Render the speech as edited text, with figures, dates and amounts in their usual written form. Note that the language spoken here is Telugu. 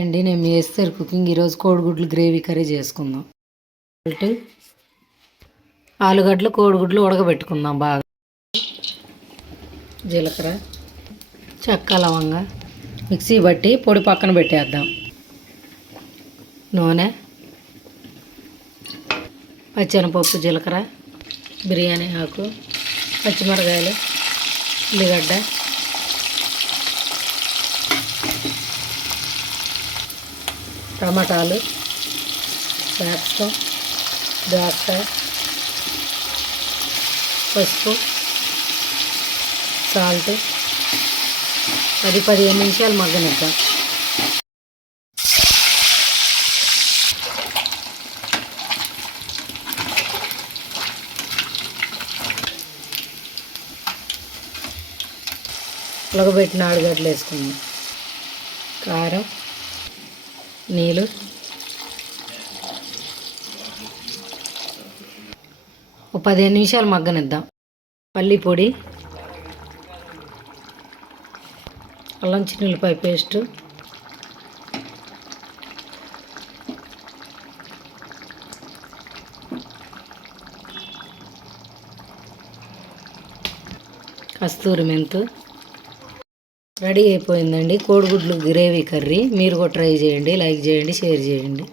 అండి నేను మీ ఎస్తర్ కుకింగ్ ఈరోజు కోడిగుడ్లు గ్రేవీ కర్రీ చేసుకుందాం. ఆలుగడ్డలు కోడిగుడ్లు ఉడకబెట్టుకుందాం బాగా. జీలకర్ర, చెక్క, లవంగ మిక్సీ బట్టి పొడి పక్కన పెట్టేద్దాం. నూనె, పచ్చెనపప్పు, జీలకర్ర, బిర్యానీ ఆకు, పచ్చిమిరకాయలు, ఉల్లిగడ్డ, టమాటాలు, క్యాప్సికం, దోసకాయ, పసుపు, సాల్ట్ 10-15 నిమిషాలు మగ్గనిద్దాం. ఉడకబెట్టిన ఆలుగడ్డలు వేసుకుందాం. కారం, నీళ్ళు, ఒక 15 నిమిషాలు మగ్గనిద్దాం. పల్లి పొడి, అల్లం చిన్నులపాయ పేస్టు, కస్తూరి మెంతు. రెడీ అయిపోయిందండి కోడిగుడ్లు గ్రేవీ కర్రీ. మీరు కూడా ట్రై చేయండి, లైక్ చేయండి, షేర్ చేయండి.